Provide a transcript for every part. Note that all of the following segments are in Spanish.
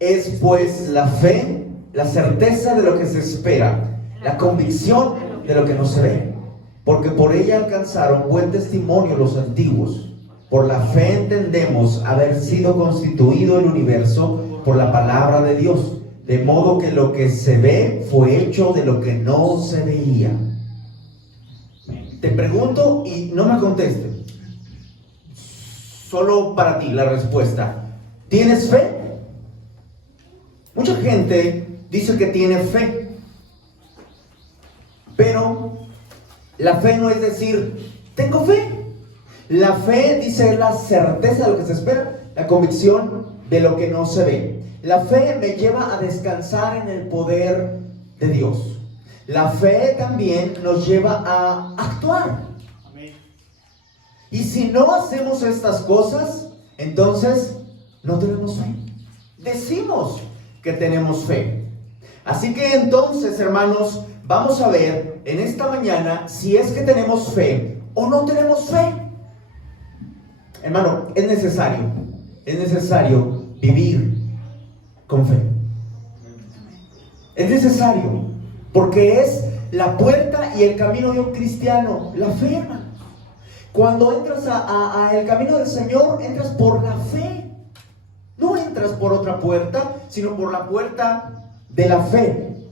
Es pues la fe, la certeza de lo que se espera, la convicción de lo que no se ve. Porque por ella alcanzaron buen testimonio los antiguos. Por la fe entendemos haber sido constituido el universo por la palabra de Dios, de modo que lo que se ve fue hecho de lo que no se veía. Te pregunto y no me contestes. Solo para ti la respuesta. ¿Tienes fe? Mucha gente dice que tiene fe, pero la fe no es decir, tengo fe. La fe, dice, es la certeza de lo que se espera, la convicción de lo que no se ve. La fe me lleva a descansar en el poder de Dios. La fe también nos lleva a actuar. Amén. Y si no hacemos estas cosas, entonces no tenemos fe. Decimos que tenemos fe. Así que entonces, hermanos, vamos a ver en esta mañana si es que tenemos fe o no tenemos fe. Hermano, es necesario vivir con fe. Es necesario, porque es la puerta y el camino de un cristiano, la fe, hermano. Cuando entras a el camino del Señor, entras por la fe. No entras por otra puerta, sino por la puerta de la fe.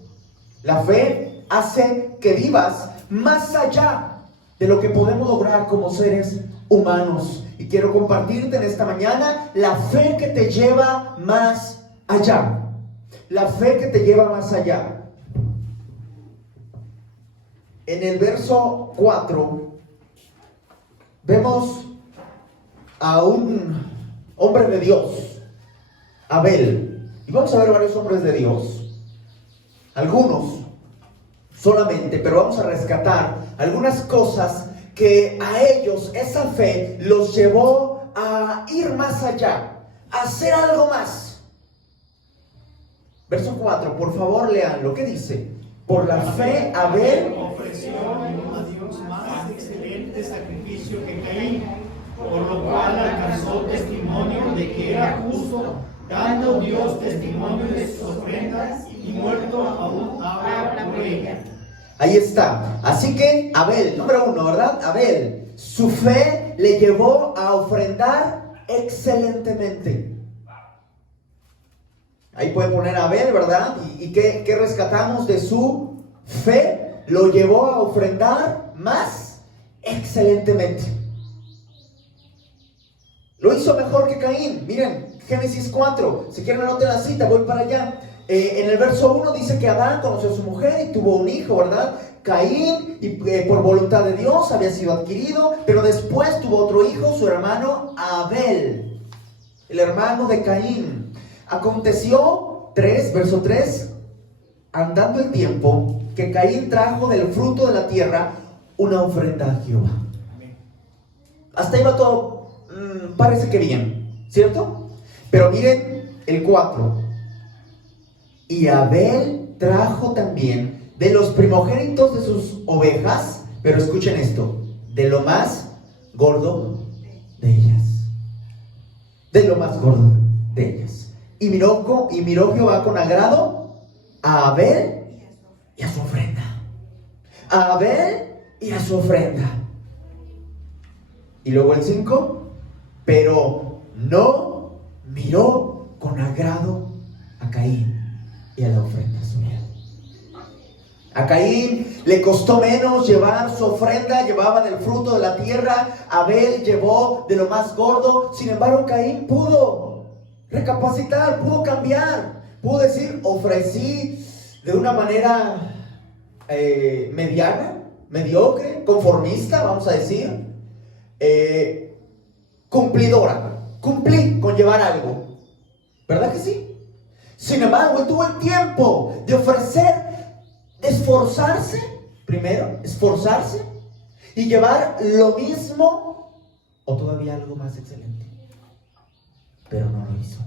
La fe hace que vivas más allá de lo que podemos lograr como seres humanos. Y quiero compartirte en esta mañana la fe que te lleva más allá. La fe que te lleva más allá. En el verso 4 vemos a un hombre de Dios, Abel. Y vamos a ver varios hombres de Dios. Algunos solamente, pero vamos a rescatar algunas cosas que a ellos esa fe los llevó a ir más allá, a hacer algo más. Verso 4, por favor leanlo. ¿Qué dice? Por la fe Abel ofreció a Dios más excelente sacrificio que Caín, por lo cual alcanzó testimonio de que era justo, dando Dios testimonio de sus ofrendas y muerto aún ahora por ella. Ahí está. Así que Abel, número 1, ¿verdad? Abel, su fe le llevó a ofrendar excelentemente. Ahí puede poner a Abel, ¿verdad? ¿Y qué rescatamos de su fe? Lo llevó a ofrendar más excelentemente. Lo hizo mejor que Caín. Miren, Génesis 4. Si quieren anoten la cita, voy para allá. En el verso 1 dice que Adán conoció a su mujer y tuvo un hijo, ¿verdad? Caín, y por voluntad de Dios había sido adquirido, pero después tuvo otro hijo, su hermano Abel, el hermano de Caín. Aconteció, verso 3, andando el tiempo, que Caín trajo del fruto de la tierra una ofrenda a Jehová. Hasta ahí va todo, parece que bien, ¿cierto? Pero miren el 4. Y Abel trajo también de los primogénitos de sus ovejas, pero escuchen esto, de lo más gordo de ellas. De lo más gordo de ellas. Y miró Jehová con agrado a Abel y a su ofrenda. A Abel y a su ofrenda. Y luego el 5, pero no miró con agrado a Caín y a la ofrenda suya. A Caín le costó menos llevar su ofrenda, llevaba del fruto de la tierra. Abel llevó de lo más gordo. Sin embargo, Caín pudo recapacitar, pudo cambiar, pudo decir, ofrecí de una manera mediana, mediocre, conformista, vamos a decir, cumplidora. Cumplí con llevar algo, ¿verdad que sí? Sin embargo, él tuvo el tiempo de ofrecer, de esforzarse, primero, esforzarse y llevar lo mismo o todavía algo más excelente. Pero no lo hizo.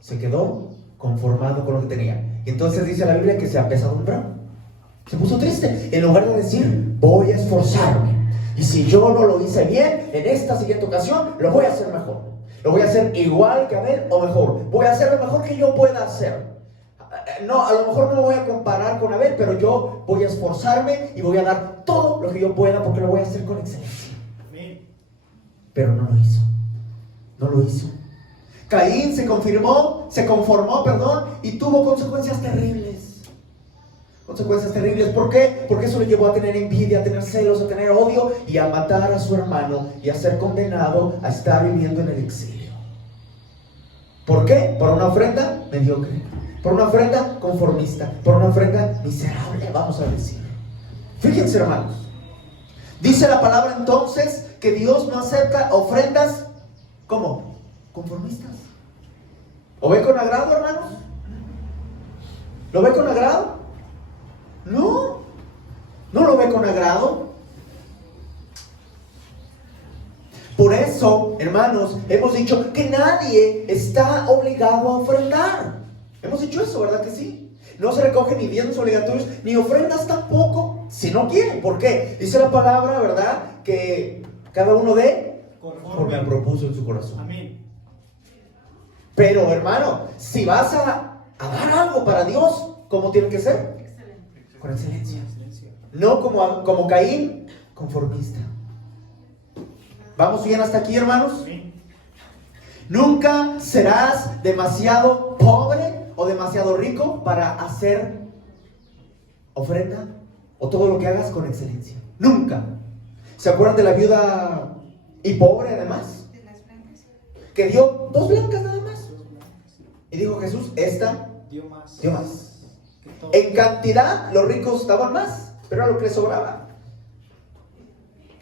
Se quedó conformado con lo que tenía. Y entonces dice la Biblia que se apesadumbró. Se puso triste. En lugar de decir, voy a esforzarme. Y si yo no lo hice bien, en esta siguiente ocasión lo voy a hacer mejor. Lo voy a hacer igual que Abel o mejor. Voy a hacer lo mejor que yo pueda hacer. No, a lo mejor no me voy a comparar con Abel, pero yo voy a esforzarme y voy a dar todo lo que yo pueda porque lo voy a hacer con excelencia. Pero no lo hizo. No lo hizo. Caín se conformó, y tuvo consecuencias terribles. Consecuencias terribles. ¿Por qué? Porque eso le llevó a tener envidia, a tener celos, a tener odio y a matar a su hermano y a ser condenado a estar viviendo en el exilio. ¿Por qué? Por una ofrenda mediocre, por una ofrenda conformista, por una ofrenda miserable, vamos a decir. Fíjense, hermanos, dice la palabra entonces que Dios no acepta ofrendas, ¿cómo? Conformistas. ¿Lo ve con agrado, hermanos? ¿Lo ve con agrado? No, no lo ve con agrado. Por eso, hermanos, hemos dicho que nadie está obligado a ofrendar. Hemos dicho eso, ¿verdad que sí? No se recogen ni bienes obligatorios, ni ofrendas tampoco, si no quieren. ¿Por qué? Dice la palabra, ¿verdad? Que cada uno dé conforme al propuso en su corazón. Amén. Pero, hermano, si vas a dar algo para Dios, ¿cómo tiene que ser? Excelente. Con excelencia. No como Caín, conformista. ¿Vamos bien hasta aquí, hermanos? Sí. Nunca serás demasiado pobre o demasiado rico para hacer ofrenda o todo lo que hagas con excelencia. Nunca. ¿Se acuerdan de la viuda y pobre además? De las blancas. Que dio 2 blancas nada más. Y dijo Jesús, esta Dio más. dio más. Que todo. En cantidad los ricos daban más, pero era lo que les sobraba.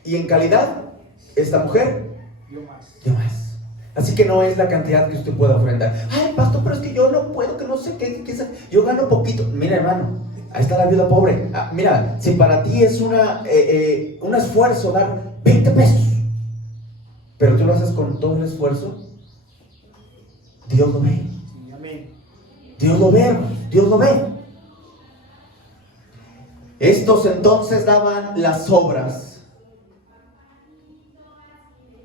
Y en calidad, esta mujer Dio más. dio más. Así que no es la cantidad que usted pueda ofrendar. Ay, pastor, pero es que yo no puedo, que no sé qué, yo gano poquito. Mira, hermano, ahí está la viuda pobre. Mira, si para ti es un esfuerzo dar 20 pesos, pero tú lo haces con todo el esfuerzo, Dios lo ve. Sí, amén. Dios lo ve, hermano, Dios lo ve. Estos entonces daban las obras.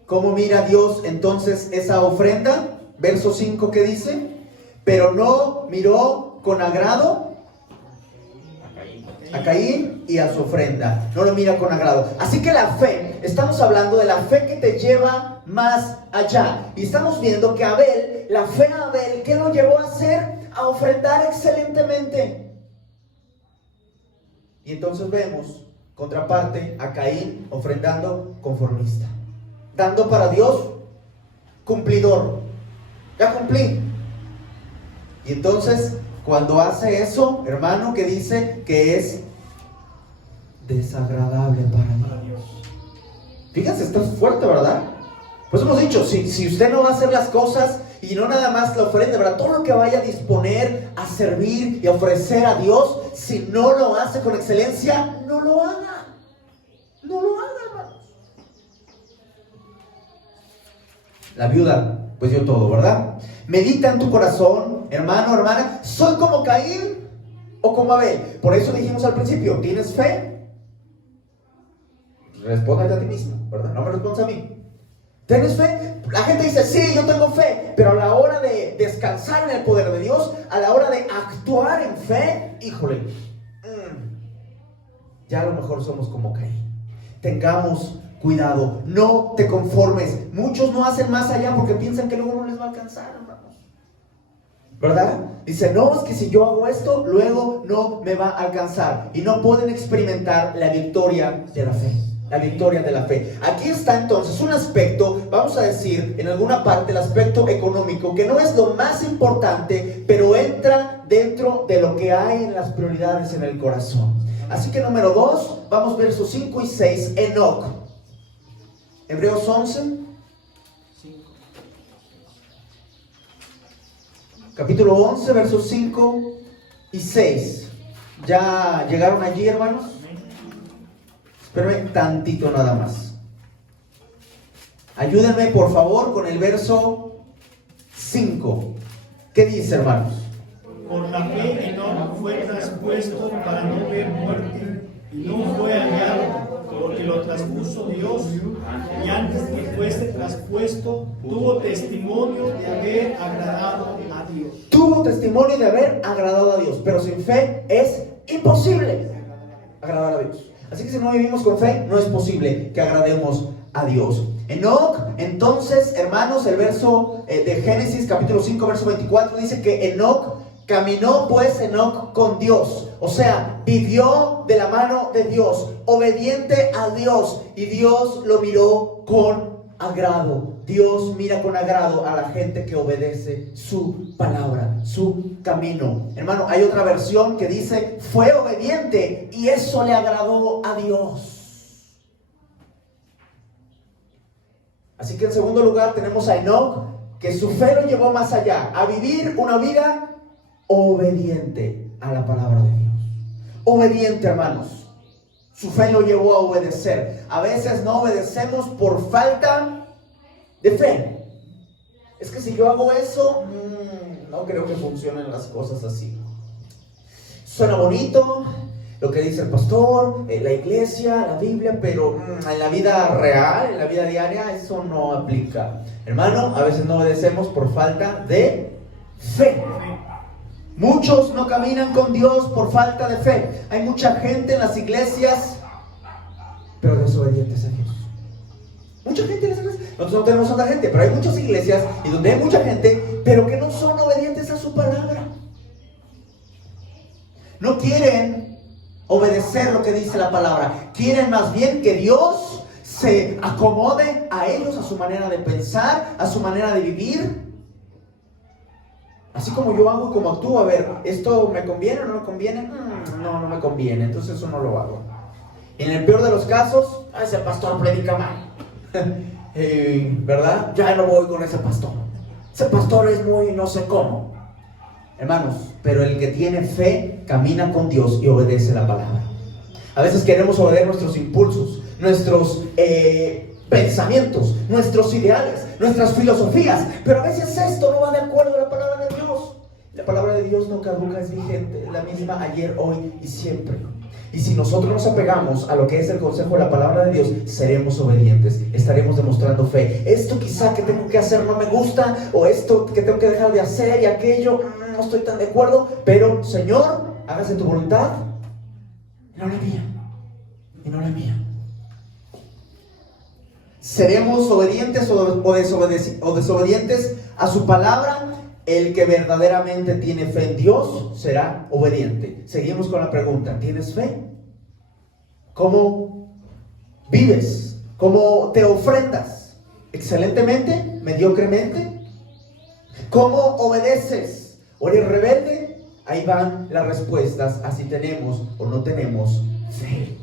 ¿Cómo mira Dios entonces esa ofrenda? Verso 5 que dice, pero no miró con agrado a Caín y a su ofrenda. No lo mira con agrado. Así que la fe, estamos hablando de la fe que te lleva más allá. Y estamos viendo que Abel, la fe de Abel, ¿qué lo llevó a hacer? A ofrendar excelentemente. Y entonces vemos, contraparte, a Caín ofrendando conformista. Dando para Dios, cumplidor. Ya cumplí. Y entonces, cuando hace eso, hermano, que dice que es desagradable para Dios. Fíjense, está fuerte, ¿verdad? Pues hemos dicho, si usted no va a hacer las cosas y no nada más la ofrenda, ¿verdad? Todo lo que vaya a disponer, a servir y a ofrecer a Dios, si no lo hace con excelencia, no lo haga. No lo haga, hermanos. La viuda, pues dio todo, ¿verdad? Medita en tu corazón, hermano, hermana, ¿soy como Caín o como Abel? Por eso dijimos al principio, ¿tienes fe? Respóndete a ti mismo, ¿verdad? No me respondas a mí. ¿Tienes fe? La gente dice, sí, yo tengo fe, pero a la hora de descansar en el poder de Dios, a la hora de actuar en fe, híjole, ya a lo mejor somos como Caín. Tengamos cuidado, no te conformes. Muchos no hacen más allá porque piensan que luego no les va a alcanzar, hermanos, ¿verdad? Dicen, no, es que si yo hago esto, luego no me va a alcanzar. Y no pueden experimentar la victoria de la fe. La victoria de la fe. Aquí está entonces un aspecto, vamos a decir, en alguna parte el aspecto económico, que no es lo más importante, pero entra dentro de lo que hay en las prioridades en el corazón. Así que número 2, vamos versos 5 y 6, Enoc. Hebreos 11. Capítulo 11, versos 5 y 6. ¿Ya llegaron allí, hermanos? Espérenme tantito nada más. Ayúdenme, por favor, con el verso 5. ¿Qué dice, hermanos? Por la fe Enoc fue traspuesto para no ver muerte, y no fue hallado, porque lo traspuso Dios, y antes que fuese traspuesto, tuvo testimonio de haber agradado a Dios. Tuvo testimonio de haber agradado a Dios, pero sin fe es imposible agradar a Dios. Así que si no vivimos con fe, no es posible que agrademos a Dios. Enoc, entonces, hermanos, el verso de Génesis capítulo 5, verso 24 dice que Enoc caminó pues Enoc con Dios, o sea, vivió de la mano de Dios, obediente a Dios, y Dios lo miró con agrado. Dios mira con agrado a la gente que obedece su palabra, su camino. Hermano, hay otra versión que dice, fue obediente y eso le agradó a Dios. Así que en segundo lugar tenemos a Enoc, que su fe lo llevó más allá, a vivir una vida obediente a la palabra de Dios. Obediente, hermanos. Su fe lo llevó a obedecer. A veces no obedecemos por falta de fe. Es que si yo hago eso, no creo que funcionen las cosas así. Suena bonito lo que dice el pastor, la iglesia, la Biblia, pero en la vida real, en la vida diaria, eso no aplica. Hermano, a veces no obedecemos por falta de fe. Muchos no caminan con Dios por falta de fe. Hay mucha gente en las iglesias, pero desobedientes a Dios. Mucha gente en las iglesias. Nosotros no tenemos tanta gente, pero hay muchas iglesias y donde hay mucha gente, pero que no son obedientes a su palabra. No quieren obedecer lo que dice la palabra. Quieren más bien que Dios se acomode a ellos, a su manera de pensar, a su manera de vivir. Así como yo hago y como actúo, a ver, ¿esto me conviene o no me conviene? No me conviene, entonces eso no lo hago. En el peor de los casos, ese pastor predica mal. ¿Verdad? Ya no voy con ese pastor. Ese pastor es muy no sé cómo. Hermanos, pero el que tiene fe camina con Dios y obedece la palabra. A veces queremos obedecer nuestros impulsos, nuestros pensamientos, nuestros ideales, nuestras filosofías, pero a veces esto no va de acuerdo a la palabra de Dios. La palabra de Dios no caduca, es vigente, es la misma ayer, hoy y siempre. Y si nosotros nos apegamos a lo que es el consejo de la palabra de Dios, seremos obedientes, estaremos demostrando fe. Esto quizá que tengo que hacer no me gusta, o esto que tengo que dejar de hacer y aquello, no estoy tan de acuerdo, pero Señor, hágase tu voluntad, y no la mía, y no la mía. ¿Seremos obedientes o desobedientes a su palabra? El que verdaderamente tiene fe en Dios será obediente. Seguimos con la pregunta, ¿tienes fe? ¿Cómo vives? ¿Cómo te ofrendas? ¿Excelentemente? ¿Mediocremente? ¿Cómo obedeces? ¿O eres rebelde? Ahí van las respuestas a si tenemos o no tenemos fe.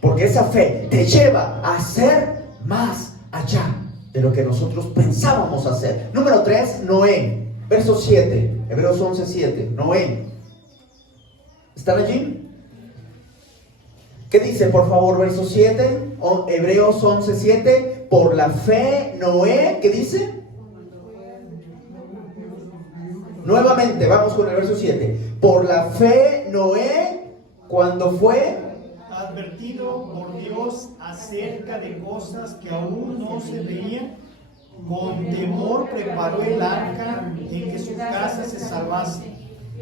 Porque esa fe te lleva a hacer más allá de lo que nosotros pensábamos hacer. Número 3, Noé. Verso 7, Hebreos 11, 7. Noé. ¿Están allí? ¿Qué dice, por favor, verso 7? Hebreos 11, 7. Por la fe, Noé, ¿qué dice? Nuevamente, vamos con el verso 7. Por la fe, Noé, cuando fue advertido por Dios acerca de cosas que aún no se veían, con temor preparó el arca en que su casa se salvase,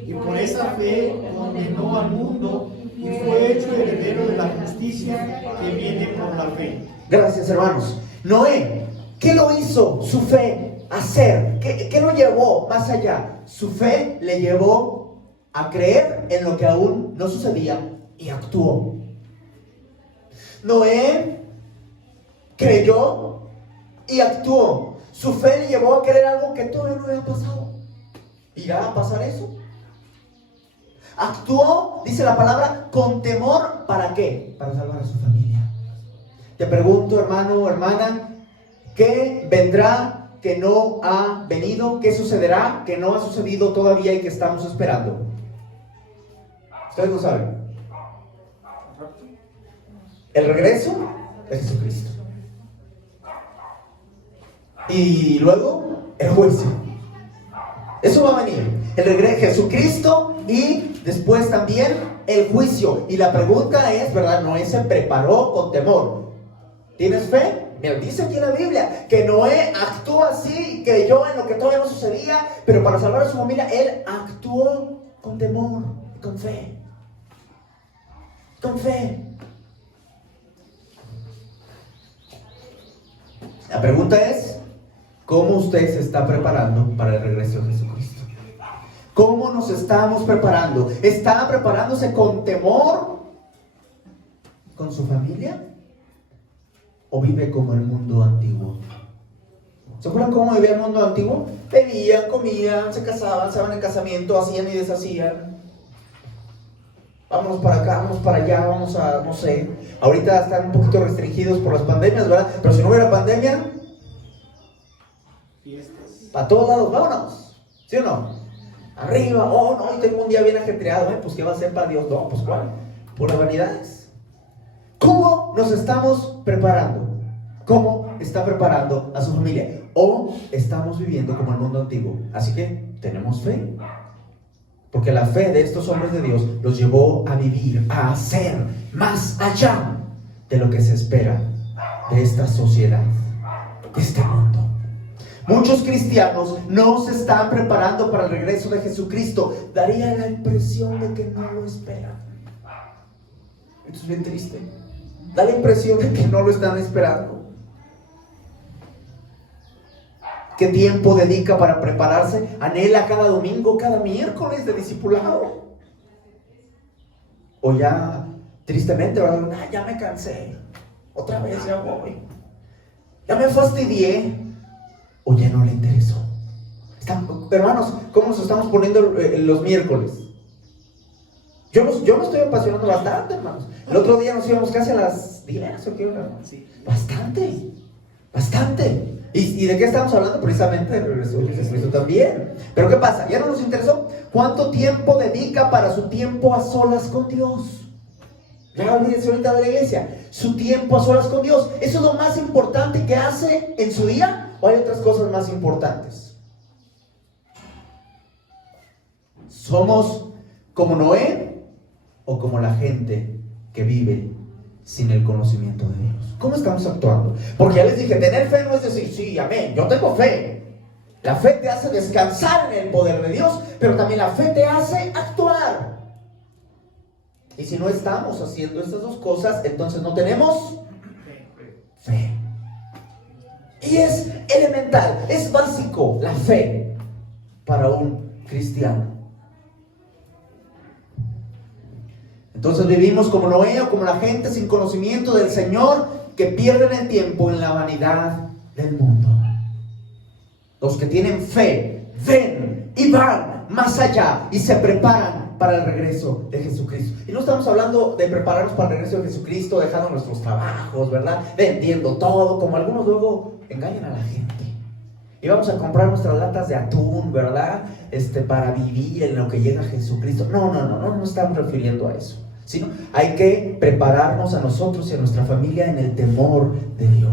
y por esa fe condenó al mundo y fue hecho heredero de la justicia que viene por la fe. Gracias, hermanos. Noé, ¿qué lo hizo su fe hacer? ¿Qué lo llevó más allá? Su fe le llevó a creer en lo que aún no sucedía y actuó. Noé creyó y actuó. Su fe le llevó a creer algo que todavía no había pasado. ¿Irá a pasar eso? Actuó, dice la palabra, con temor. ¿Para qué? Para salvar a su familia. Te pregunto, hermano o hermana, ¿qué vendrá que no ha venido? ¿Qué sucederá que no ha sucedido todavía y que estamos esperando? Ustedes lo saben. El regreso de Jesucristo. Y luego el juicio. Eso va a venir. Jesucristo y después también el juicio. Y la pregunta es, ¿verdad? Noé se preparó con temor. ¿Tienes fe? Mira, dice aquí en la Biblia que Noé actuó así, creyó en lo que todavía no sucedía, pero para salvar a su familia, él actuó con temor, con fe. Con fe. La pregunta es, ¿cómo usted se está preparando para el regreso de Jesucristo? ¿Cómo nos estamos preparando? ¿Está preparándose con temor con su familia? ¿O vive como el mundo antiguo? ¿Se acuerdan cómo vivía el mundo antiguo? Bebían, comían, se casaban, se iban en casamiento, hacían y deshacían. Vámonos para acá, vámonos para allá, vamos a, no sé. Ahorita están un poquito restringidos por las pandemias, ¿verdad? Pero si no hubiera pandemia, fiestas. para todos lados, vámonos. ¿Sí o no? Arriba, oh no, hoy tengo un día bien ajetreado, pues ¿qué va a hacer para Dios? No, pues ¿cuál? Por las vanidades. ¿Cómo nos estamos preparando? ¿Cómo está preparando a su familia? ¿O estamos viviendo como el mundo antiguo? Así que tenemos fe. Porque la fe de estos hombres de Dios los llevó a vivir, a hacer más allá de lo que se espera de esta sociedad, de este mundo. Muchos cristianos no se están preparando para el regreso de Jesucristo. Daría la impresión de que no lo esperan. Esto es bien triste. Da la impresión de que no lo están esperando. ¿Qué tiempo dedica para prepararse? Anhela cada domingo, cada miércoles de discipulado. O ya, tristemente, ¿verdad? Ya me cansé. Otra vez ya voy. Ya me fastidié. O ya no le interesó. Hermanos, ¿cómo nos estamos poniendo los miércoles? Yo me estoy apasionando bastante, hermanos. El otro día nos íbamos casi a las 10 o qué hora. Sí. Bastante. ¿Y de qué estamos hablando? Precisamente del regreso de Jesucristo también. Pero ¿qué pasa? ¿Ya no nos interesó? ¿Cuánto tiempo dedica para su tiempo a solas con Dios? Ya olvídense ahorita de la iglesia. Su tiempo a solas con Dios. ¿Eso es lo más importante que hace en su día? ¿O hay otras cosas más importantes? ¿Somos como Noé o como la gente que vive sin el conocimiento de Dios? ¿Cómo estamos actuando? Porque ya les dije, tener fe no es decir, sí, amén, yo tengo fe. La fe te hace descansar en el poder de Dios, pero también la fe te hace actuar. Y si no estamos haciendo estas dos cosas, entonces no tenemos fe. Y es elemental, es básico la fe para un cristiano. Entonces vivimos como Noé o como la gente sin conocimiento del Señor, que pierden el tiempo en la vanidad del mundo. Los que tienen fe, ven y van más allá y se preparan para el regreso de Jesucristo. Y no estamos hablando de prepararnos para el regreso de Jesucristo dejando nuestros trabajos, ¿verdad? Vendiendo todo, como algunos luego engañan a la gente. Y vamos a comprar nuestras latas de atún, ¿verdad? Para vivir en lo que llega Jesucristo. No estamos refiriendo a eso. Sino hay que prepararnos a nosotros y a nuestra familia en el temor de Dios.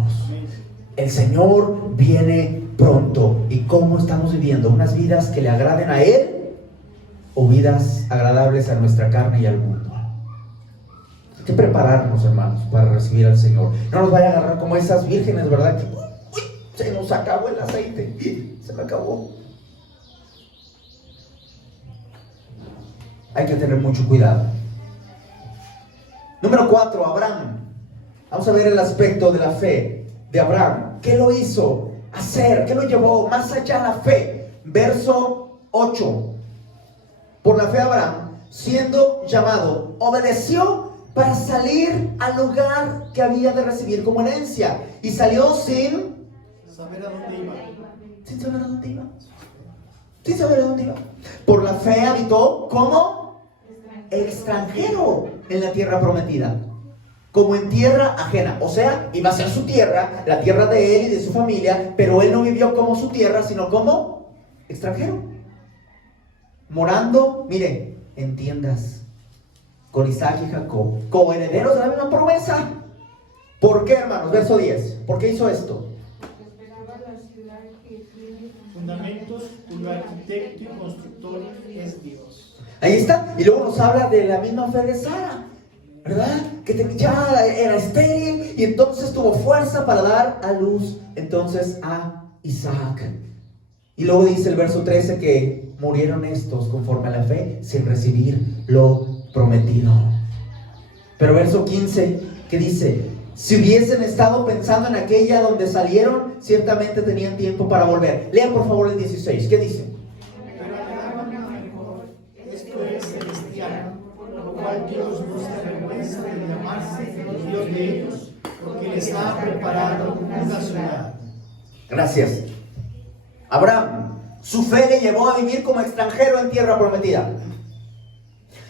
El Señor viene pronto. ¿Y cómo estamos viviendo? ¿Unas vidas que le agraden a Él? ¿O vidas agradables a nuestra carne y al mundo? Hay que prepararnos, hermanos, para recibir al Señor. No nos vaya a agarrar como esas vírgenes, ¿verdad? Que se nos acabó el aceite. Se me acabó. Hay que tener mucho cuidado. Número 4, Abraham. Vamos a ver el aspecto de la fe de Abraham. ¿Qué lo hizo hacer? ¿Qué lo llevó más allá de la fe? Verso 8. Por la fe Abraham, siendo llamado, obedeció para salir al lugar que había de recibir como herencia. Y salió sin saber a dónde iba. Sin saber a dónde iba. Sin saber a dónde iba. Por la fe habitó como extranjero en la tierra prometida, como en tierra ajena. O sea, iba a ser su tierra, la tierra de él y de su familia, pero él no vivió como su tierra, sino como extranjero, morando, mire, en tiendas con Isaac y Jacob, coherederos de la misma promesa. ¿Por qué, hermanos? Verso 10. ¿Por qué hizo esto? Fundamentos cuyo arquitecto y constructor es Dios. Ahí está. Y luego nos habla de la misma fe de Sara, ¿verdad? Que ya era estéril y entonces tuvo fuerza para dar a luz entonces a Isaac. Y luego dice el verso 13 que murieron estos conforme a la fe sin recibir lo prometido. Pero verso 15 que dice: si hubiesen estado pensando en aquella donde salieron, ciertamente tenían tiempo para volver. Lean por favor el 16, ¿qué dice? Pero anhelaban lo mejor, esto es celestial, por lo cual Dios no se avergüenza de llamarse el Dios de ellos, porque les ha preparado una ciudad. Gracias. Abraham, su fe le llevó a vivir como extranjero en tierra prometida.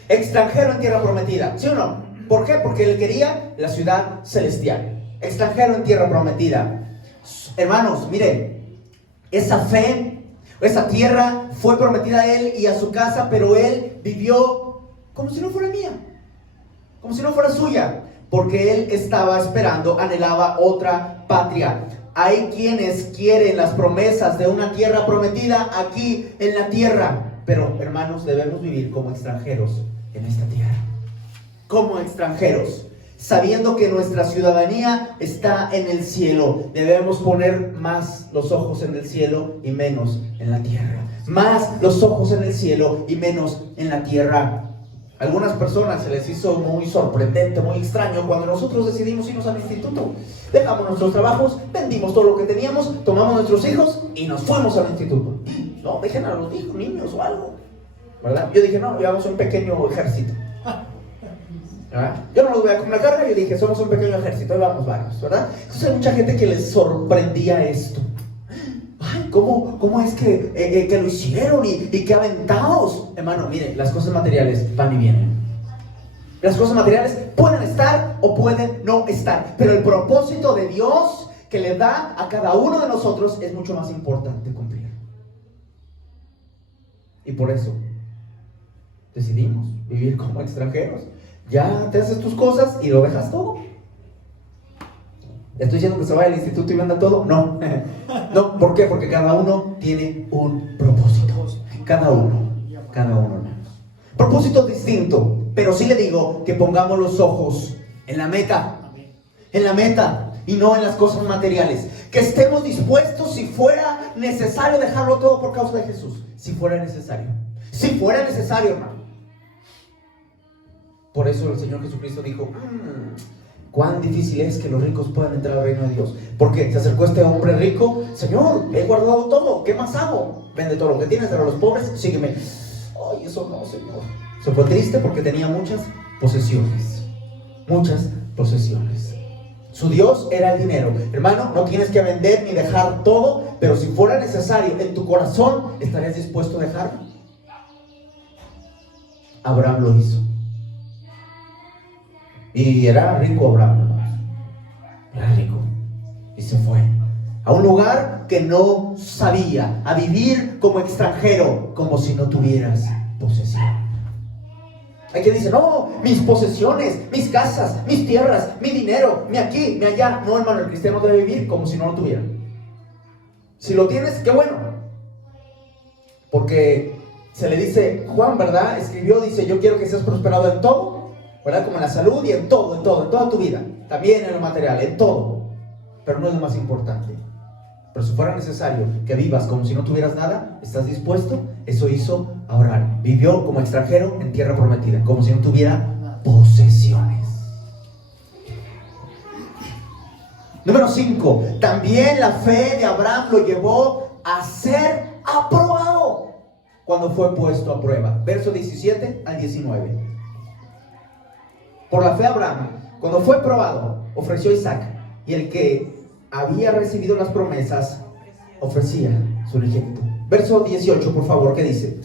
Extranjero en tierra prometida, ¿sí o no? ¿Por qué? Porque él quería la ciudad celestial. Extranjero en tierra prometida. Hermanos, miren, esa fe, esa tierra fue prometida a él y a su casa, pero él vivió como si no fuera mía, como si no fuera suya, porque él estaba esperando, anhelaba otra patria. Hay quienes quieren las promesas de una tierra prometida aquí en la tierra, pero hermanos, debemos vivir como extranjeros en esta tierra. Como extranjeros, sabiendo que nuestra ciudadanía está en el cielo. Debemos poner más los ojos en el cielo y menos en la tierra. Más los ojos en el cielo y menos en la tierra. A algunas personas se les hizo muy sorprendente, muy extraño cuando nosotros decidimos irnos al instituto. Dejamos nuestros trabajos, vendimos todo lo que teníamos, tomamos nuestros hijos y nos fuimos al instituto. No, dejen a los hijos, niños o algo, ¿verdad? Yo dije, no, llevamos un pequeño ejército. ¿verdad? Yo no los voy a comer una carga, yo dije, somos un pequeño ejército, ahí vamos varios, ¿verdad? Entonces hay mucha gente que les sorprendía esto. Ay, ¿cómo es que lo hicieron y qué aventados? Hermano, mire, las cosas materiales van y vienen. Las cosas materiales pueden estar o pueden no estar, pero el propósito de Dios que le da a cada uno de nosotros es mucho más importante cumplir. Y por eso decidimos vivir como extranjeros. Ya te haces tus cosas y lo dejas todo. ¿Estoy diciendo que se vaya al instituto y venda todo? No. No, ¿por qué? Porque cada uno tiene un propósito. Cada uno, hermanos. Propósito distinto, pero sí le digo que pongamos los ojos en la meta. En la meta y no en las cosas materiales. Que estemos dispuestos, si fuera necesario, dejarlo todo por causa de Jesús. Si fuera necesario. Si fuera necesario, hermano. Por eso el Señor Jesucristo dijo, cuán difícil es que los ricos puedan entrar al reino de Dios. Porque se acercó este hombre rico, Señor, he guardado todo, ¿qué más hago? Vende todo lo que tienes, dale a los pobres, sígueme. Ay, eso no, Señor. Se fue triste porque tenía muchas posesiones. Muchas posesiones. Su Dios era el dinero. Hermano, no tienes que vender ni dejar todo, pero si fuera necesario en tu corazón, ¿estarías dispuesto a dejarlo? Abraham lo hizo. Y era rico Abraham. Era rico. Y se fue a un lugar que no sabía, a vivir como extranjero, como si no tuvieras posesión. Hay quien dice, no, mis posesiones, mis casas, mis tierras, mi dinero, mi aquí, mi allá. No, hermano, el cristiano debe vivir como si no lo tuviera. Si lo tienes, qué bueno. Porque se le dice, Juan, ¿verdad? Escribió, dice, yo quiero que seas prosperado en todo, ¿verdad? Como en la salud y en todo, en toda tu vida. También en lo material, en todo. Pero no es lo más importante. Pero si fuera necesario que vivas como si no tuvieras nada, ¿estás dispuesto? Eso hizo Abraham. Vivió como extranjero en tierra prometida, como si no tuviera posesiones. Número 5. También la fe de Abraham lo llevó a ser aprobado cuando fue puesto a prueba. Verso 17 al 19. Por la fe Abraham, cuando fue probado, ofreció a Isaac, y el que había recibido las promesas ofrecía su unigénito. Verso 18, por favor, ¿qué dice?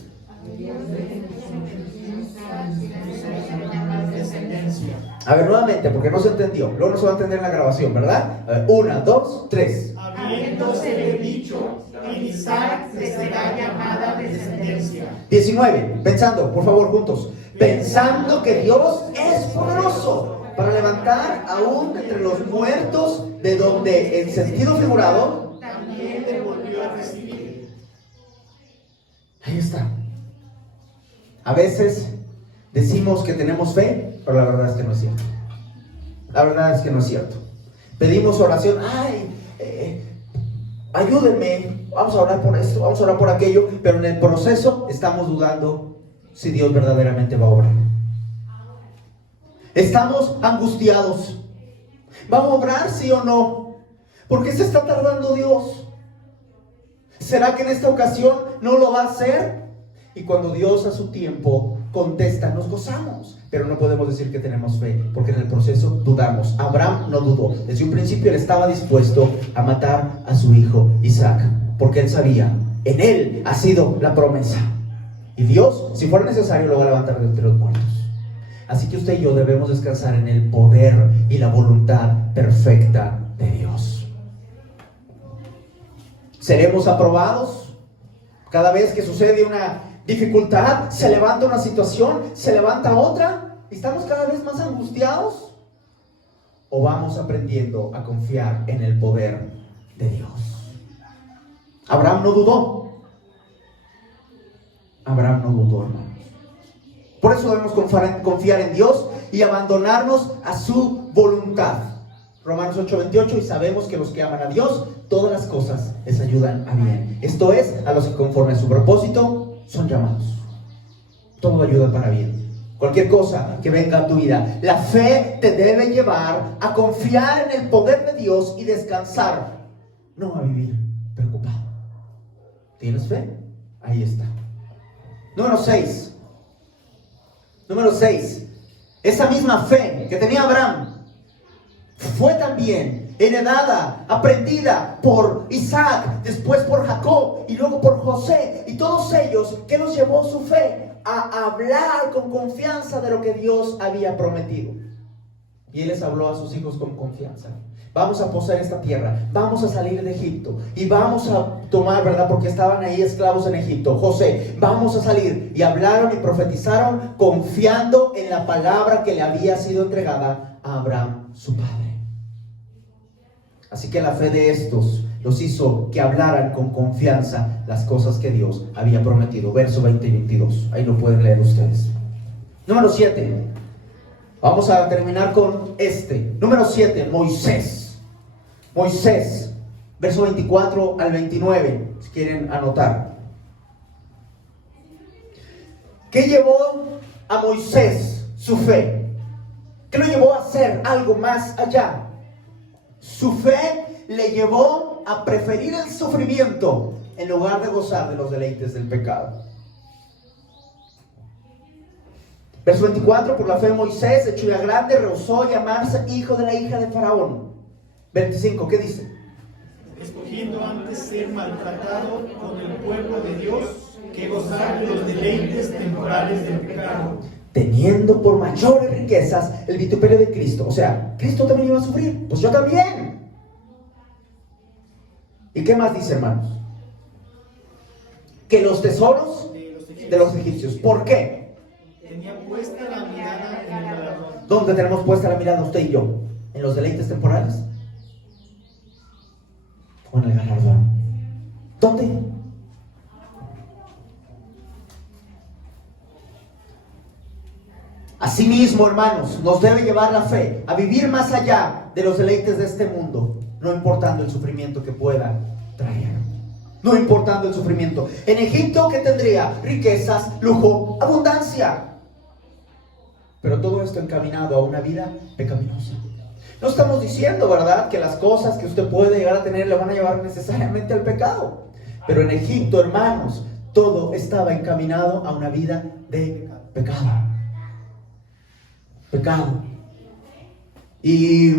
A ver, nuevamente, porque no se entendió. Luego no se va a entender en la grabación, ¿verdad? A ver, 1, 2, 3. Habiéndose dicho, en Isaac te será llamada descendencia. 19, pensando, por favor, juntos. Pensando que Dios es poderoso para levantar aún entre los muertos, de donde, en sentido figurado, también le volvió a recibir. ahí está. A veces decimos que tenemos fe, pero la verdad es que no es cierto. La verdad es que no es cierto. Pedimos oración, ayúdenme, vamos a orar por esto, vamos a orar por aquello, pero en el proceso estamos dudando si Dios verdaderamente va a obrar. Estamos angustiados. ¿Va a obrar, sí o no? ¿Por qué se está tardando Dios? ¿Será que en esta ocasión no lo va a hacer? Y cuando Dios a su tiempo contesta, nos gozamos, pero no podemos decir que tenemos fe, porque en el proceso dudamos. Abraham no dudó. Desde un principio él estaba dispuesto a matar a su hijo Isaac, porque él sabía, en él ha sido la promesa. Y Dios, si fuera necesario, lo va a levantar de entre los muertos. Así que usted y yo debemos descansar en el poder y la voluntad perfecta de Dios. ¿Seremos aprobados? Cada vez que sucede una dificultad, se levanta una situación, se levanta otra, y estamos cada vez más angustiados. ¿O vamos aprendiendo a confiar en el poder de Dios? Abraham no dudó. Abraham no dudó, hermanos. Por eso debemos confiar en Dios y abandonarnos a su voluntad. Romanos 8:28, y sabemos que los que aman a Dios, todas las cosas les ayudan a bien. Esto es, a los que conforme a su propósito son llamados. Todo ayuda para bien. Cualquier cosa que venga a tu vida, la fe te debe llevar a confiar en el poder de Dios y descansar, no a vivir preocupado. ¿Tienes fe? Ahí está. Número 6. Esa misma fe que tenía Abraham fue también heredada, aprendida por Isaac, después por Jacob y luego por José, y todos ellos, que los llevó su fe a hablar con confianza de lo que Dios había prometido. Y él les habló a sus hijos con confianza. Vamos a poseer esta tierra, vamos a salir de Egipto y vamos a tomar, ¿verdad? Porque estaban ahí esclavos en Egipto. José, vamos a salir. Y hablaron y profetizaron confiando en la palabra que le había sido entregada a Abraham, su padre. Así que la fe de estos los hizo que hablaran con confianza las cosas que Dios había prometido. Verso 20 y 22. Ahí lo pueden leer ustedes. Número 7. Vamos a terminar con este. Número 7, Moisés. Moisés, verso 24 al 29, si quieren anotar. ¿Qué llevó a Moisés su fe? ¿Qué lo llevó a hacer algo más allá? Su fe le llevó a preferir el sufrimiento en lugar de gozar de los deleites del pecado. Verso 24, por la fe de Moisés, hecho ya grande, rehusó llamarse hijo de la hija de Faraón. 25, ¿qué dice? Escogiendo antes ser maltratado con el pueblo de Dios que gozar de los deleites temporales del pecado, teniendo por mayores riquezas el vituperio de Cristo. O sea, Cristo también iba a sufrir, pues yo también. ¿Y qué más dice, hermanos? Que los tesoros de los egipcios. ¿Por qué? Tenía puesta la mirada en el galardón. ¿Dónde tenemos puesta la mirada usted y yo? ¿En los deleites temporales? ¿O en el galardón? ¿Dónde? Asimismo, hermanos, nos debe llevar la fe a vivir más allá de los deleites de este mundo, no importando el sufrimiento que pueda traer. No importando el sufrimiento. En Egipto, ¿qué tendría? Riquezas, lujo, abundancia. Pero todo esto encaminado a una vida pecaminosa. No estamos diciendo, ¿verdad?, que las cosas que usted puede llegar a tener le van a llevar necesariamente al pecado. Pero en Egipto, hermanos, todo estaba encaminado a una vida de pecado. Pecado. Y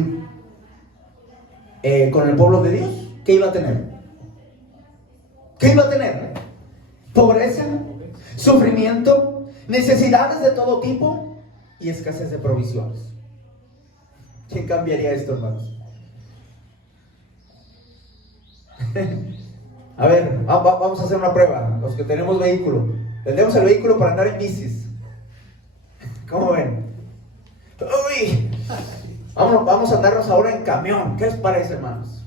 con el pueblo de Dios, ¿qué iba a tener? ¿Qué iba a tener? Pobreza, sufrimiento, necesidades de todo tipo y escasez de provisiones. ¿Quién cambiaría esto, hermanos? A ver, vamos a hacer una prueba. Los que tenemos vehículo, vendemos el vehículo para andar en bicis. ¿Cómo ven? Uy, vamos a andarnos ahora en camión. ¿Qué les parece, hermanos?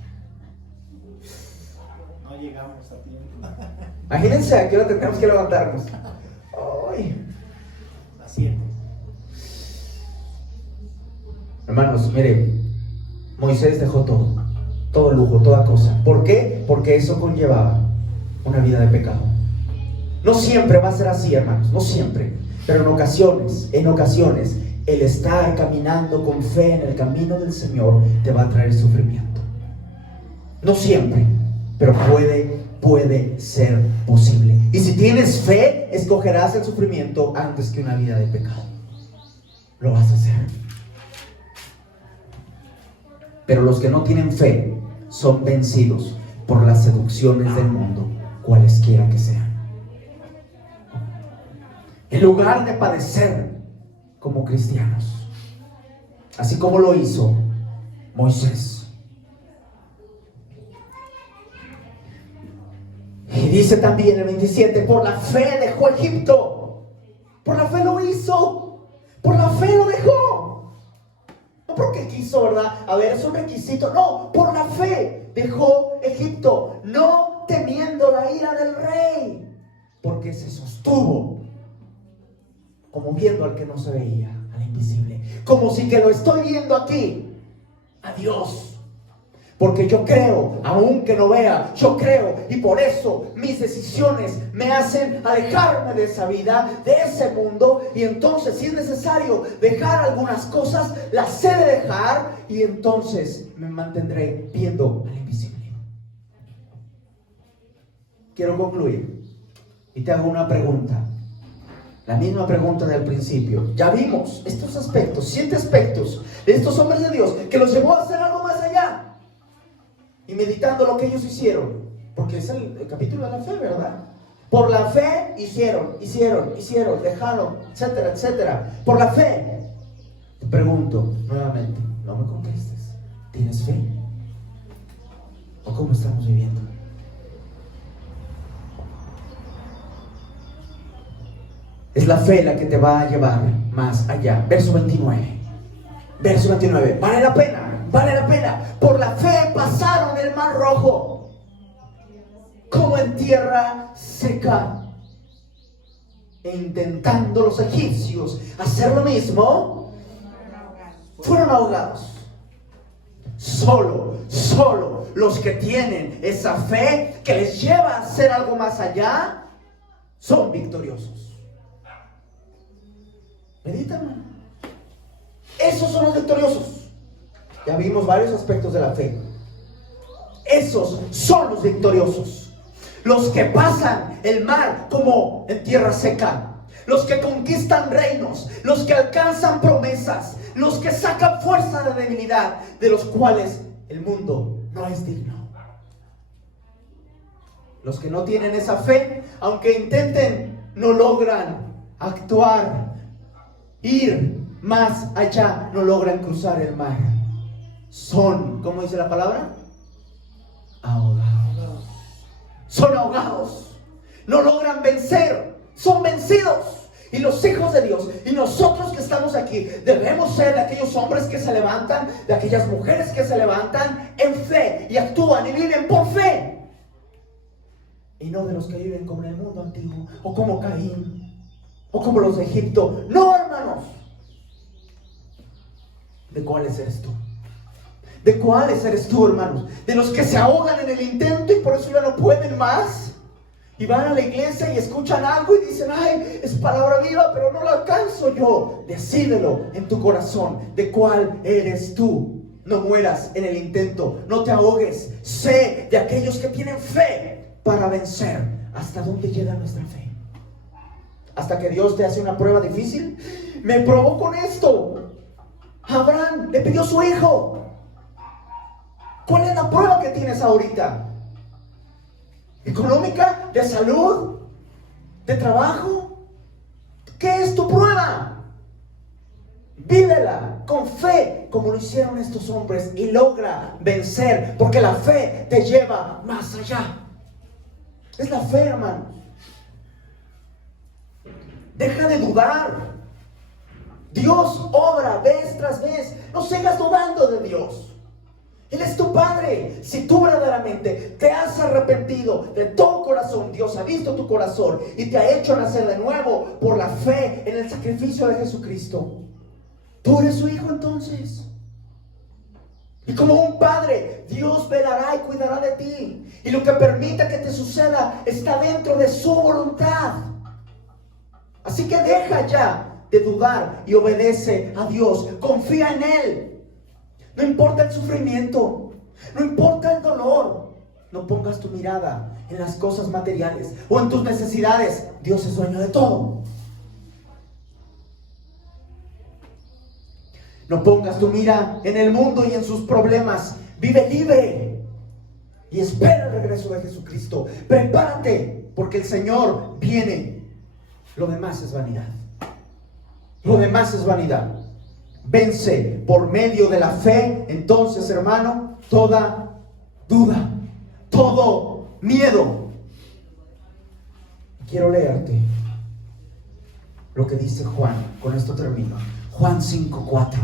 No llegamos a tiempo. Imagínense a qué hora tenemos que levantarnos. Uy, 7. Hermanos, mire, Moisés dejó todo lujo, toda cosa. ¿Por qué? Porque eso conllevaba una vida de pecado. No siempre va a ser así, hermanos, no siempre, pero en ocasiones, el estar caminando con fe en el camino del Señor te va a traer sufrimiento. No siempre, pero puede ser posible. Y si tienes fe, escogerás el sufrimiento antes que una vida de pecado. Lo vas a hacer. Pero los que no tienen fe son vencidos por las seducciones del mundo, cualesquiera que sean. En lugar de padecer como cristianos, así como lo hizo Moisés. Y dice también el 27, por la fe dejó Egipto. Por la fe lo hizo. Por la fe lo dejó. No porque quiso, ¿verdad? A ver, es un requisito. No, por la fe dejó Egipto, no temiendo la ira del rey, porque se sostuvo, como viendo al que no se veía, al invisible, como si que lo estoy viendo aquí, a Dios. Porque yo creo, aunque no vea, yo creo, y por eso mis decisiones me hacen alejarme de esa vida, de ese mundo, y entonces si es necesario dejar algunas cosas, las he de dejar, y entonces me mantendré viendo al invisible. Quiero concluir y te hago una pregunta, la misma pregunta del principio. Ya vimos estos aspectos, 7 aspectos de estos hombres de Dios que los llevó a hacer algo más allá. Y meditando lo que ellos hicieron, porque es el capítulo de la fe, ¿verdad? Por la fe hicieron, dejaron, etcétera, etcétera. Por la fe. Te pregunto nuevamente, no me contestes, ¿tienes fe? ¿O cómo estamos viviendo? Es la fe la que te va a llevar más allá. Verso 29. Verso 29. Vale la pena. Por la fe pasaron el mar rojo como en tierra seca. E intentando los egipcios hacer lo mismo, fueron ahogados. Solo los que tienen esa fe que les lleva a hacer algo más allá son victoriosos. Medita, hermano. Esos son los victoriosos. Ya vimos varios aspectos de la fe. Esos son los victoriosos. Los que pasan el mar como en tierra seca. Los que conquistan reinos. Los que alcanzan promesas. Los que sacan fuerza de debilidad, de los cuales el mundo no es digno. Los que no tienen esa fe, aunque intenten, no logran actuar, ir más allá, no logran cruzar el mar. Son, ¿cómo dice la palabra? Ahogados. Son ahogados. No logran vencer. Son vencidos. Y los hijos de Dios y nosotros que estamos aquí debemos ser de aquellos hombres que se levantan, de aquellas mujeres que se levantan en fe y actúan y viven por fe. Y no de los que viven como en el mundo antiguo, o como Caín, o como los de Egipto. No, hermanos. ¿De cuáles eres tú? ¿De cuáles eres tú, hermanos? ¿De los que se ahogan en el intento y por eso ya no pueden más? Y van a la iglesia y escuchan algo y dicen, ay, es palabra viva, pero no la alcanzo yo. Decídelo en tu corazón. ¿De cuál eres tú? No mueras en el intento, no te ahogues. Sé de aquellos que tienen fe para vencer. ¿Hasta dónde llega nuestra fe? ¿Hasta que Dios te hace una prueba difícil? Me probó con esto. Abraham le pidió a su hijo. ¿Cuál es la prueba que tienes ahorita? ¿Económica? ¿De salud? ¿De trabajo? ¿Qué es tu prueba? Vívela con fe, como lo hicieron estos hombres, y logra vencer, porque la fe te lleva más allá. Es la fe, hermano. Deja de dudar. Dios obra vez tras vez. No sigas dudando de Dios. Él es tu Padre. Si tú verdaderamente te has arrepentido de todo corazón, Dios ha visto tu corazón y te ha hecho nacer de nuevo por la fe en el sacrificio de Jesucristo. Tú eres su hijo entonces. Y como un padre, Dios velará y cuidará de ti. Y lo que permita que te suceda está dentro de su voluntad. Así que deja ya de dudar y obedece a Dios. Confía en Él. No importa el sufrimiento, no importa el dolor. No pongas tu mirada en las cosas materiales o en tus necesidades. Dios es dueño de todo. No pongas tu mira en el mundo y en sus problemas. Vive libre y espera el regreso de Jesucristo. Prepárate, porque el Señor viene. Lo demás es vanidad. Lo demás es vanidad. Vence por medio de la fe, entonces, hermano, toda duda, todo miedo. Quiero leerte lo que dice Juan. Con esto termino. Juan 5:4.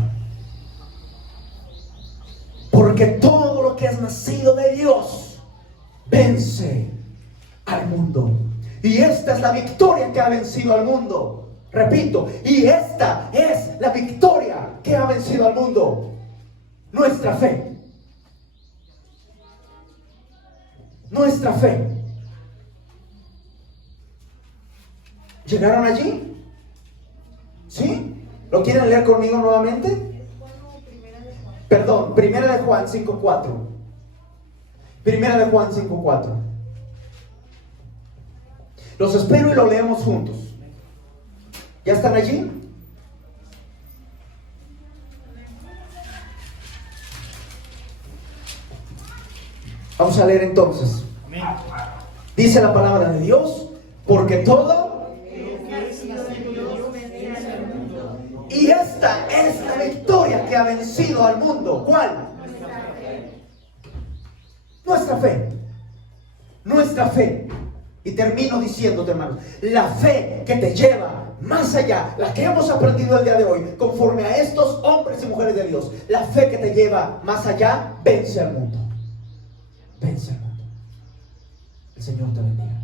Porque todo lo que es nacido de Dios vence al mundo. Y esta es la victoria que ha vencido al mundo. Repito, y esta es la victoria que ha vencido al mundo. Nuestra fe. Nuestra fe. ¿Llegaron allí? ¿Sí? ¿Lo quieren leer conmigo nuevamente? Perdón, Primera de Juan 5:4. Primera de Juan 5:4. Los espero y lo leemos juntos. ¿Ya están allí? Vamos a leer entonces. Amén. Dice la palabra de Dios, porque todo, y esta es la victoria que ha vencido al mundo. ¿Cuál? Nuestra fe. Nuestra fe. Y termino diciéndote, hermanos, la fe que te lleva más allá, la que hemos aprendido el día de hoy, conforme a estos hombres y mujeres de Dios, la fe que te lleva más allá, vence al mundo. Vence al mundo. El Señor te bendiga.